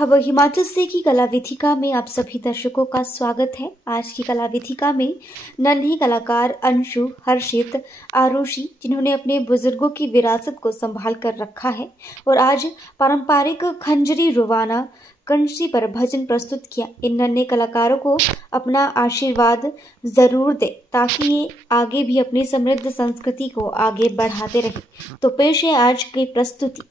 खबर हिमाचल से की कला विथिका में आप सभी दर्शकों का स्वागत है। आज की कला विथिका में नन्हे कलाकार अंशु, हर्षित, आरुषि, जिन्होंने अपने बुजुर्गों की विरासत को संभाल कर रखा है और आज पारंपरिक खंजरी रुवाना कंशी पर भजन प्रस्तुत किया। इन नन्हे कलाकारों को अपना आशीर्वाद जरूर दे ताकि ये आगे भी अपनी समृद्ध संस्कृति को आगे बढ़ाते रहे। तो पेश है आज की प्रस्तुति।